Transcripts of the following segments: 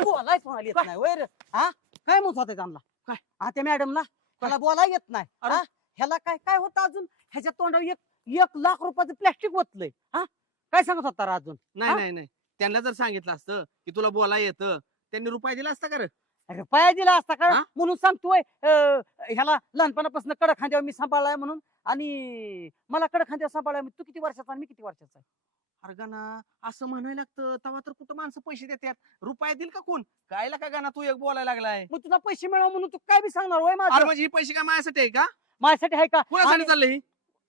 बोलाय कोणाला येत नाही वैर हा काय म्हणत होते त्यांना काय? हा त्या मॅडमला त्याला बोलाय येत नाही हा? ह्याला काय काय होतं अजून ह्याच्या तोंडावर 1 लाख रुपयाचं प्लॅस्टिक ओतलंय हा काय सांगत होता रे अजून नाही नाही नाही त्यांना जर सांगितलं असतं की तुला बोला येतं त्यांनी रुपया दिला असता का रे? रुपया दिला असता का हा? म्हणून सांगतोय ह्याला लहानपणापासून कडक खांद्यावर मी सांभाळलाय म्हणून आणि मला कडक खांद्यावर सांभाळलाय तू किती वर्षाचा आणि मी किती वर्षाचा आहे अरे गाना असं म्हणायला लागतं तेव्हा तर कुठं माणसं पैसे देतात रुपया दिल का कोण कायला का गाना तू एक बोलायला लागलाय मग तुला पैसे मिळव म्हणून तू काय बी सांगणार होय अरे माझं म्हणजे ही पैसे काय माझ्यासाठी आहे का? माझ्यासाठी आहे का कुणासाठी आणि- चाललंय ही?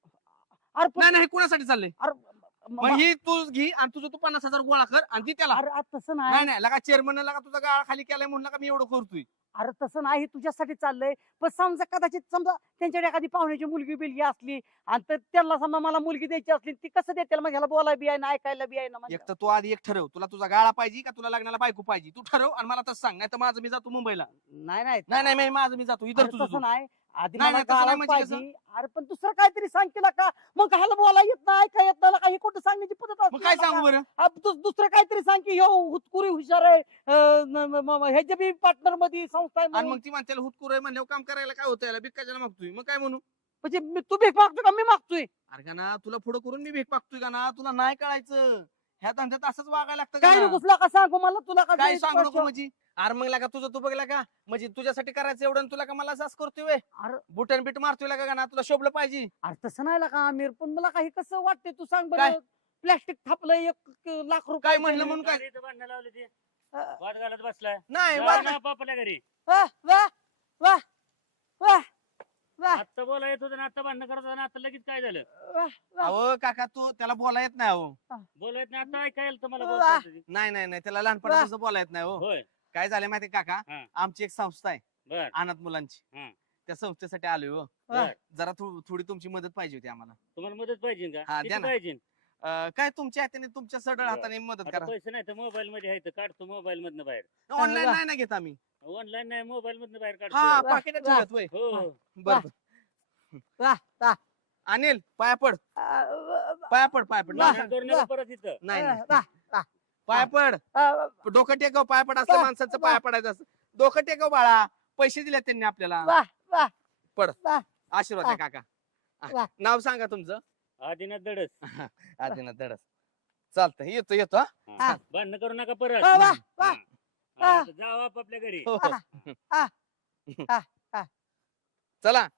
अरे पण- नाही नाही कुणासाठी चाललंय? अरे मग ही तू घे आणि तुझं तू 50,000 गोळा कर आणि ती त्याला. अरे तसं नाही नाही नाही लगा चेअरमन लगा तुझा गाळा खाली केलाय म्हणून का मी एवढं करतोय. अरे तसं नाही तुझ्यासाठी चाललंय पण समजा कदाचित समजा त्यांच्याकडे एखादी पाहुण्याची मुलगी बिलगी असली आणि तर त्याला समजा मला मुलगी द्यायची असली ती कसं देतील मग ह्याला बोलाय बी आहे ना ऐकायला बी आहे ना एक तर तू आधी एक ठरव तुला तुझा गाळा पाहिजे का तुला लग्नाला बायको पाहिजे तू ठरव आणि मला तसं सांग नाही तर माझं मी जातो मुंबईला. नाही नाही नाही नाही माझं मी जातो इधर अरे तुझं तसं तू. नाही आधी नाही, मला नाही, तसं गाळा नाही म्हणजे पाहिजे अरे पण दुसरं काहीतरी सांग केला का मग ह्याला बोला येत नाही ऐका येत नाही काही खोटं सांगण्याची पद्धत मग काय असते ना सांगू का? बरं? दुसरं काहीतरी सांग की ह्यो हुतकुरी हुशार आहे ह्याच्या बी पार्टनर मध्ये संस्था आहे आणि म्हणून. मग ती म्हणते हुतकुर आहे म्हणल्यावर काम करायला काय होतं याला कशाला मागतोय मग काय म्हणू? म्हणजे तू भीक मागतो का मी मागतोय अरे का ना तुला पुढे करून मी भीक मागतोय का ना तुला नाही कळायचं ह्या धंद्यात असंच वागायला लागतं का काय ना? घुसला का सांगू मला तुला का काय जायचं सांगू नको प्रश्न? म्हणजे अरे मग लागा तुझं तू बघला का म्हणजे तुझ्यासाठी करायचं एवढं आणि तुला का मला असं करतोय व्हय? अरे बुटन बीट मारतोय लागा का ना तुला शोभलं पाहिजे. अरे तसं नाही का आमिर पण मला काही कसं वाटतंय तू सांग काय? बरं प्लॅस्टिक थापलंय 1 लाख रुपये काय म्हणलं म्हणून काय? इथं भांडणं लावली ते अ, वाद घालत बसलाय नाही जा वा- ना बापाला घरी वा वा वा वा वा आता बोला येत होतं ना आता भांडणं करत होता ना आता लगेच काय झालं वा वा अहो काका तू त्याला बोला येत नाही अहो. बोलत नाही आता ऐकायला तुम्हाला वा. बोलता येतं ते. नाही नाही नाही त्याला लहानपणापासून बोला येत नाही हो. होय काय झालं माहिती काका हा. आमची एक संस्था आहे बर अनाथ मुलांची हा. त्या संस्थेसाठी आलोय हो. वा. बर जरा थोडी तुमची मदत पाहिजे होती आम्हाला. तुम्हाला मदत पाहिजे का हा, किती द्या ना. पाहिजे काय तुमच्या हाताने तुमच्या सरळ बरं. हाताने मदत आता करा. पैसे नाही तर मोबाईल मध्ये आहे तर काढतो मोबाईल मधनं बाहेर ऑनलाईन वा. नाही ना घेत आम्ही. ऑनलाईन नाही मोबाईल मधनं बाहेर हा काढतो वा. पाकिटात वा. ठेवत होय. हो बर वा वा अनिल पाया पड वा पाया पड वा. नाही करू नका परत इथं नाही वा पाया पड डोकं टेकव पाया पड असल्या वा. माणसाचं पाया पडायचं असतं. डोकं टेकव बाळा पैसे दिले त्यांनी आपल्याला वा वा पड वा. आशीर्वाद आहे काका वा. नाव सांगा तुमचं. आदिनाथ दडस आदिनाथ धडस चालतं येतो येतो हा. हा. भांडणं करू नका परत वा वा वा हा, आता जाऊ आपापल्या घरी हो, हो. हा. हा. चला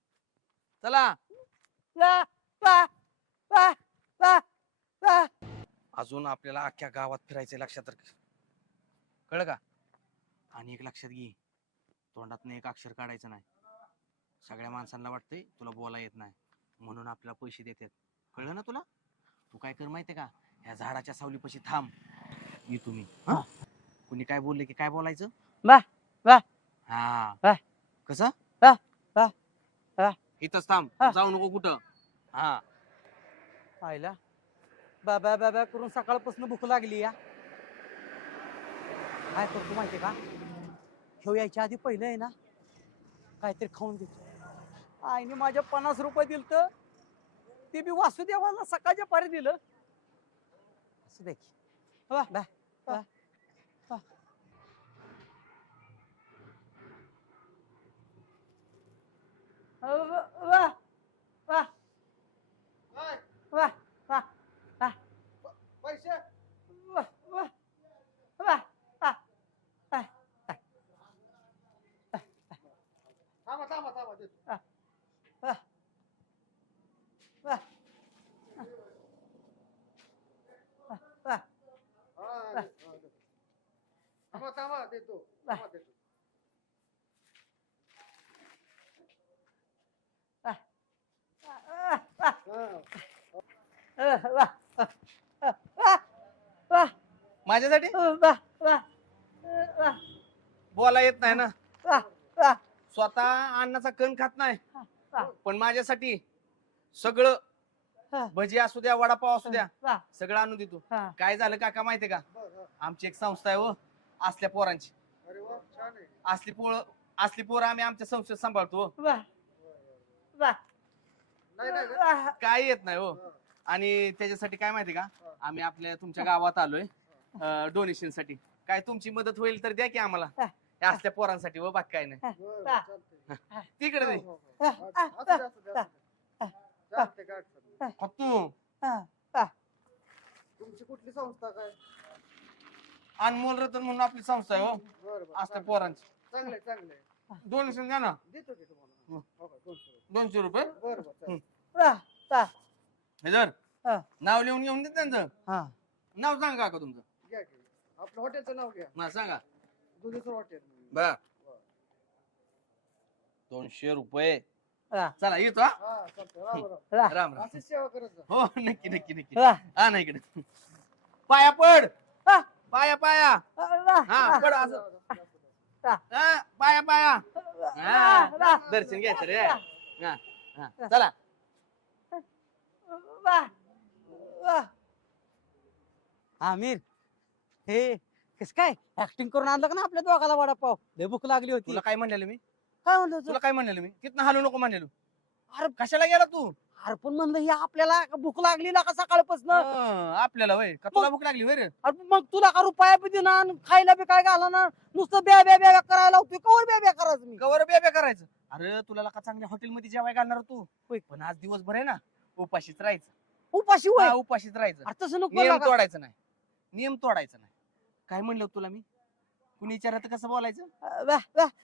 चला वा वा वा वा वा अजून आपल्याला अख्ख्या गावात फिरायचं लक्षात कळलं का? आणि एक लक्षात घे तोंडातनं एक अक्षर काढायचं नाही. सगळ्या माणसांना वाटतंय तुला बोला येत नाही म्हणून आपल्याला पैसे देतात. कळलं ना तुला? तू काय कर माहितीये का ह्या झाडाच्या सावलीपाशी थांब ये तुम्ही कुणी काय बोलले की काय बोलायचं वा वा हा वा. कसं वा वा वा इथंच थांब हा. जाऊ नको कुठं. हा पाहिला बाबा बाबा करून सकाळपासून भूक लागली या काय करतो माहितीये का ह्यो यायच्या आधी पहिलं आहे ना काहीतरी खाऊन घेतो आईने माझ्या 50 रुपये दिलत ते बी वासुदेवाला सकाळच्या पारी दिलं असं देखी वा वा वा वा वा वा वा वा वा वा पैसे वा वा वा वा वा थांबा थांबा थांबा देतो. वा वा वा थांबा थांबा देतो वा. देतो. माझ्यासाठी बोला येत नाही ना स्वतः अन्नाचा कण खात नाही पण माझ्यासाठी सगळं भजी असू द्या वडापाव असू द्या सगळं आणून देतो. काय झालं काका माहितीये का आमची एक संस्था आहे हो असल्या पोरांची असली पोरं आम्ही आमच्या संस्थेत सांभाळतो हो. काय येत नाही हो आणि त्याच्यासाठी काय माहिती का आम्ही आपल्या तुमच्या गावात आलोय डोनेशन साठी काय तुमची मदत होईल तर द्या की आम्हाला हा. हे असल्या पोरांसाठी व बाकी काय नाही तिकडे दे तू तुमची कुठली संस्था काय अनमोल रतन म्हणून आपली संस्था आहे हो बरं असल्या पोरांची चांगलंय चांगलंय डोनेशन द्या ना देतो की तुम्हाला हं. हो का, 200 रुपये. 200 रुपये बरं बरं चालेल. हे जर हा. नाव लिहून घेऊन दे त्यांचं हा नाव सांगा का तुमचं घ्या की आपलं हॉटेलचं नाव घ्या मला सांगा दुधेश्वर हॉटेल बर 200 रुपये हा. चला येतो हा हा चालतंय राम राम राम राम अशीच सेवा करत जा हो नक्की नक्की नक्की हा. हा ना इकडे पाया पड हा. पाया पाया हा पड असं हा, पाया पाया हा. दर्शन घ्यायचं रे हा हा चला आमिर हे कस काय ऍक्टिंग करून आणलं का ना आपल्या दोघाला वडापाव लय भूक लागली होती तुला काय म्हणलेलं मी काय म्हणलं तुला काय म्हणलेलं मी तिथनं हलू नको म्हणलेलो अरे कशाला गेला तू अरे पण म्हणलं हे आपल्याला भूक लागली ना का सकाळपासून आपल्याला वय का तुला भूक लागली वय रे अरे मग तुला का रुपया बी देना आणि खायला बी काय घाला ना नुसतं ब्या ब्या ब्या करायला होती कवर ब्या ब्या करायचं मी कवर बेबे करायचं अरे तुला का चांगल्या हॉटेलमध्ये जेवाय घालणार तू होय. पण आज दिवसभर आहे ना उपाशीच राहायचं उपाशी होय हा, उपाशीच राहायचं अरे तसं नको नियम लागा. तोडायचं नाही नियम तोडायचं नाही काय म्हणलं तुला मी कुणी विचारलं तर कसं बोलायचं व्या, व्या.